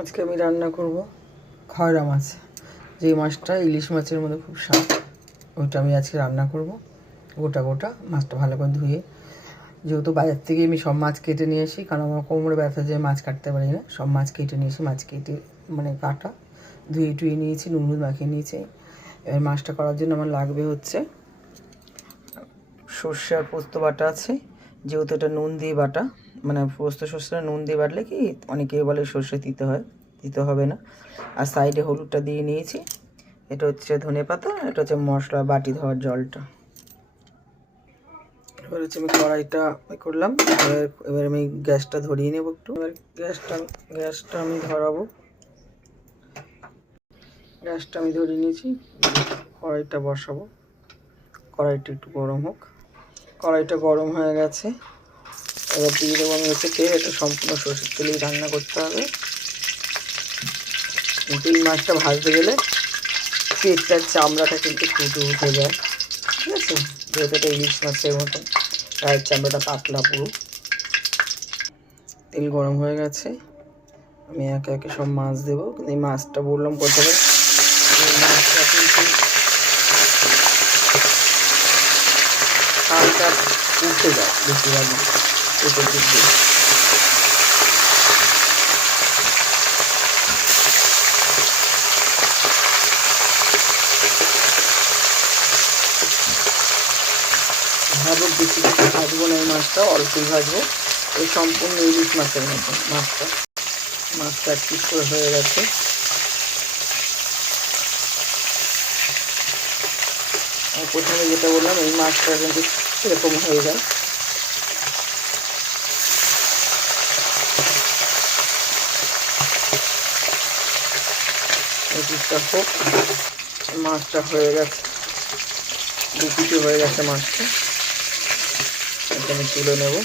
আজকে আমি রান্না করব খয়রা মাছ, যে মাছটা ইলিশ মাছের মধ্যে খুব স্বাদ, ওইটা আমি আজকে রান্না করব। গোটা গোটা মাছটা ভালো করে ধুয়ে, যেহেতু বাজার থেকে আমি সব মাছ কেটে নিয়ে আসি, কারণ আমার কোমরে ব্যথা, যে মাছ কাটতে পারি না, সব মাছ কেটে নিয়ে এসে মাছ কেটে মানে কাটা ধুয়ে টুয়ে নিয়েছি, নুন হলুদ মাখিয়ে নিয়েছি। এবার মাছটা করার জন্য আমার লাগবে হচ্ছে সর্ষে আর পোস্ত বাটা আছে, যেহেতু এটা নুন দিয়ে বাটা, মানে পোস্ত সর্ষেটা নুন দিয়ে বাটলে কি অনেকে বলে সর্ষে দিতে হয়, দিতে হবে না। আর সাইডে হলুদটা দিয়ে নিয়েছি। এটা হচ্ছে ধনে পাতা, এটা হচ্ছে মশলা বাটি ধোয়ার জলটা। এবার হচ্ছে আমি কড়াইটা করলাম, এবার আমি গ্যাসটা ধরিয়ে নেব একটু। এবার গ্যাসটা আমি ধরাবো, গ্যাসটা আমি ধরিয়ে নিয়েছি, কড়াইটা বসাবো। কড়াইটা একটু গরম হোক। কড়াইটা গরম হয়ে গেছে, এবার দিয়ে দেবো আমি হচ্ছে তেল। এটা সম্পূর্ণ সরষের তেলেই রান্না করতে হবে, কিন্তু এই মাছটা ভাজতে গেলে পেটটার চামড়াটা কিন্তু ফুটে উঠে যায়, ঠিক আছে, যেহেতু এটা ইলিশ মাছের মতন গায়ের চামড়াটা পাতলা পুরো। তেল গরম হয়ে গেছে, আমি একে একে সব মাছ দেবো। কিন্তু এই মাছটা বললাম প্রথমে, মাছটা কিন্তু হালকা উঠে যায় বেশিরভাগ পেটের দিক দিয়ে। ভাজবো, বেশি বেশি ভাজবো না, এই মাছটা অল্পই ভাজবো। এই সম্পূর্ণ ইলিশ মাছের মতন মাছটা এক পিস করে হয়ে গেছে। প্রথমে যেটা বললাম, এই মাছটা কিন্তু এরকম হয়ে যায়। এই পিসটা হোক, মাছটা হয়ে গেছে, দু পিসে হয়ে গেছে মাছটা। এটা আমি তুলে নেব।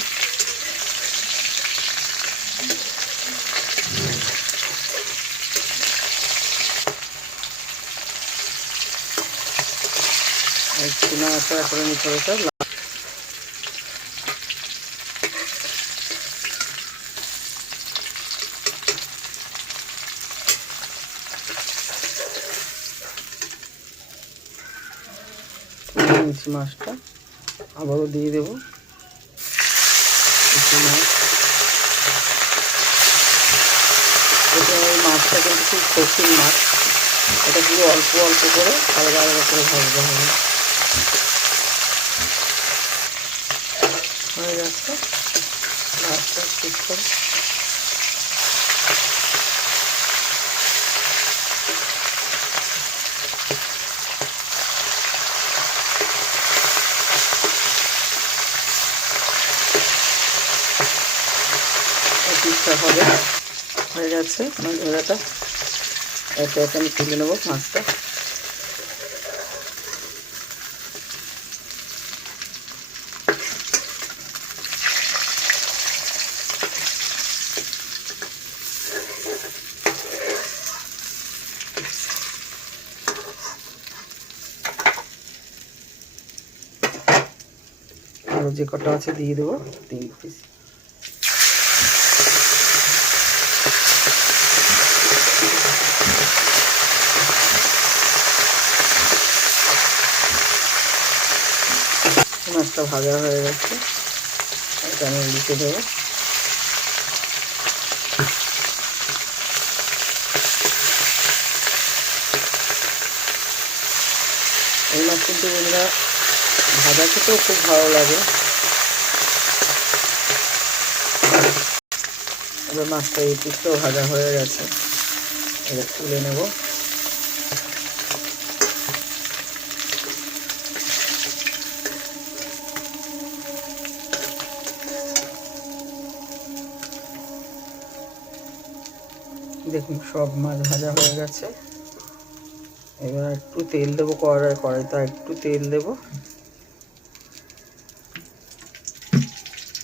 চুনা আচার করে নিতে হবে স্যার। মাছটা আবারও দিয়ে দেবো মাছ। এটা এই মাছটা কিন্তু খুব কঠিন মাছ, এটা পুরো অল্প অল্প করে আলাদা আলাদা করে ভাজতে হবে। হয়ে যাচ্ছে মাছটা ঠিক করে। পিসটা হবে, হয়ে গেছে মাছ ভাজাটা। একে একে আমি তুলে নেবো মাছটা। আরও যে কটা আছে দিয়ে দেবো, 3 পিস। মাছটা ভাজা হয়ে গেছে, এটা আমি লিখে দেবো। এই মাছ কিন্তু বন্ধুরা ভাজা খেতেও খুব ভালো লাগে। এবার মাছটা এই পিসটাও ভাজা হয়ে গেছে, এবার তুলে নেব। দেখুন সব মাছ ভাজা হয়ে গেছে। এবার একটু তেল দেবো কড়াইতে, একটু তেল দেবো।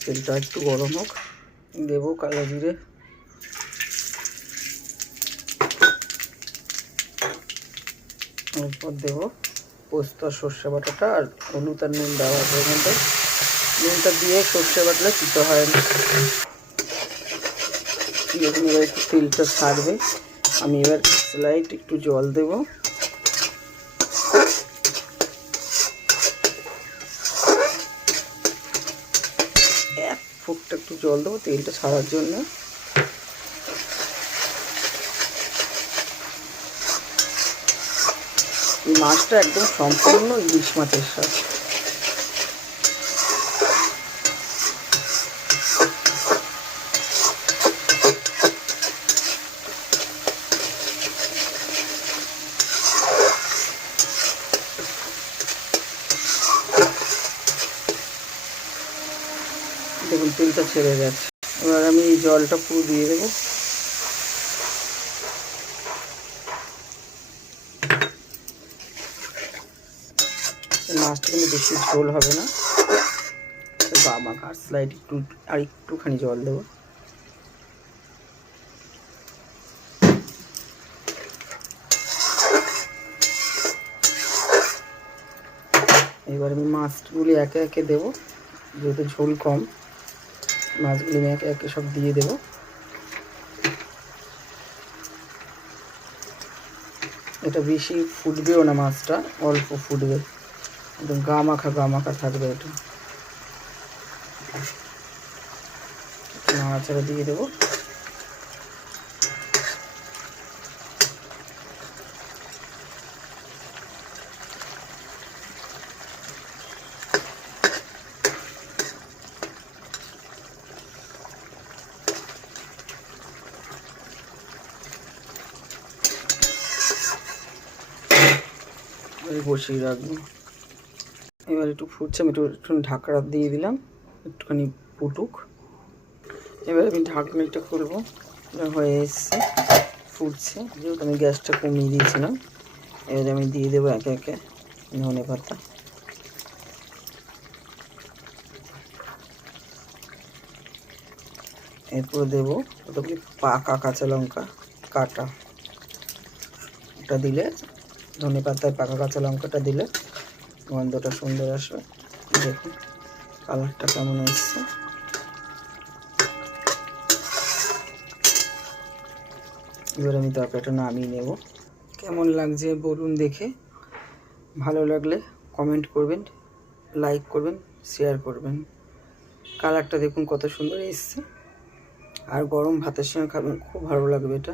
তেলটা একটু গরম হোক, দেবো কালো জিরে, এরপর দেবো পোস্ত আর সর্ষে বাটাটা, আর হলুদ আর নুন দেওয়া হবে মধ্যে। নুনটা দিয়ে সর্ষে বাটলে দিতে হয় না। যখন এবার একটু তেলটা ছাড়বে আমি এবার স্লাইড একটু জল দেব। এক ফুটটা একটু জল দেবো তেলটা ছাড়ার জন্য। এই মাছটা একদম সম্পূর্ণ ইলিশ মাছের স্বাদ। দেখুন তেলটা ছেড়ে গেছে, এবার আমি এই জলটা পুরো দিয়ে দেবো। মাছটা কিন্তু বেশি ঝোল হবে না, বামাক আর স্লাইড একটুখানি জল দেবো। এবার আমি মাছগুলি একে একে দেবো, যেহেতু ঝোল কম মাছগুলি আমি একে একে সব দিয়ে দেবো। এটা বেশি ফুটবেও না, মাছটা অল্প ফুটবে, একদম গা মাখা থাকবে। এটা নাড়াচাড়া দিয়ে দেবো। বসিয়ে রাখবো। এবার একটু ফুটছে, আমি একটু ঢাকা দিয়ে দিলাম, একটুখানি ফুটুক। এবার আমি ঢাকনাটা খুলবো, হয়ে এসছে, ফুটছে, যেহেতু আমি গ্যাসটা কমিয়ে দিয়েছিলাম। এবার আমি দিয়ে দেবো একে একে ধনে পাতা, এরপর দেবো কতগুলি পাকা কাঁচা লঙ্কা কাটা। ওটা দিলে, ধনে পাতায় পাকা কাঁচা লঙ্কাটা দিলে গন্ধটা সুন্দর আসবে। দেখুন কালারটা কেমন এসছে। এবার আমি তরকারিটা নামিয়ে নেব। কেমন লাগছে বলুন দেখে, ভালো লাগলে কমেন্ট করবেন, লাইক করবেন, শেয়ার করবেন। কালারটা দেখুন কত সুন্দর এসছে, আর গরম ভাতের সঙ্গে খাবেন, খুব ভালো লাগবে এটা।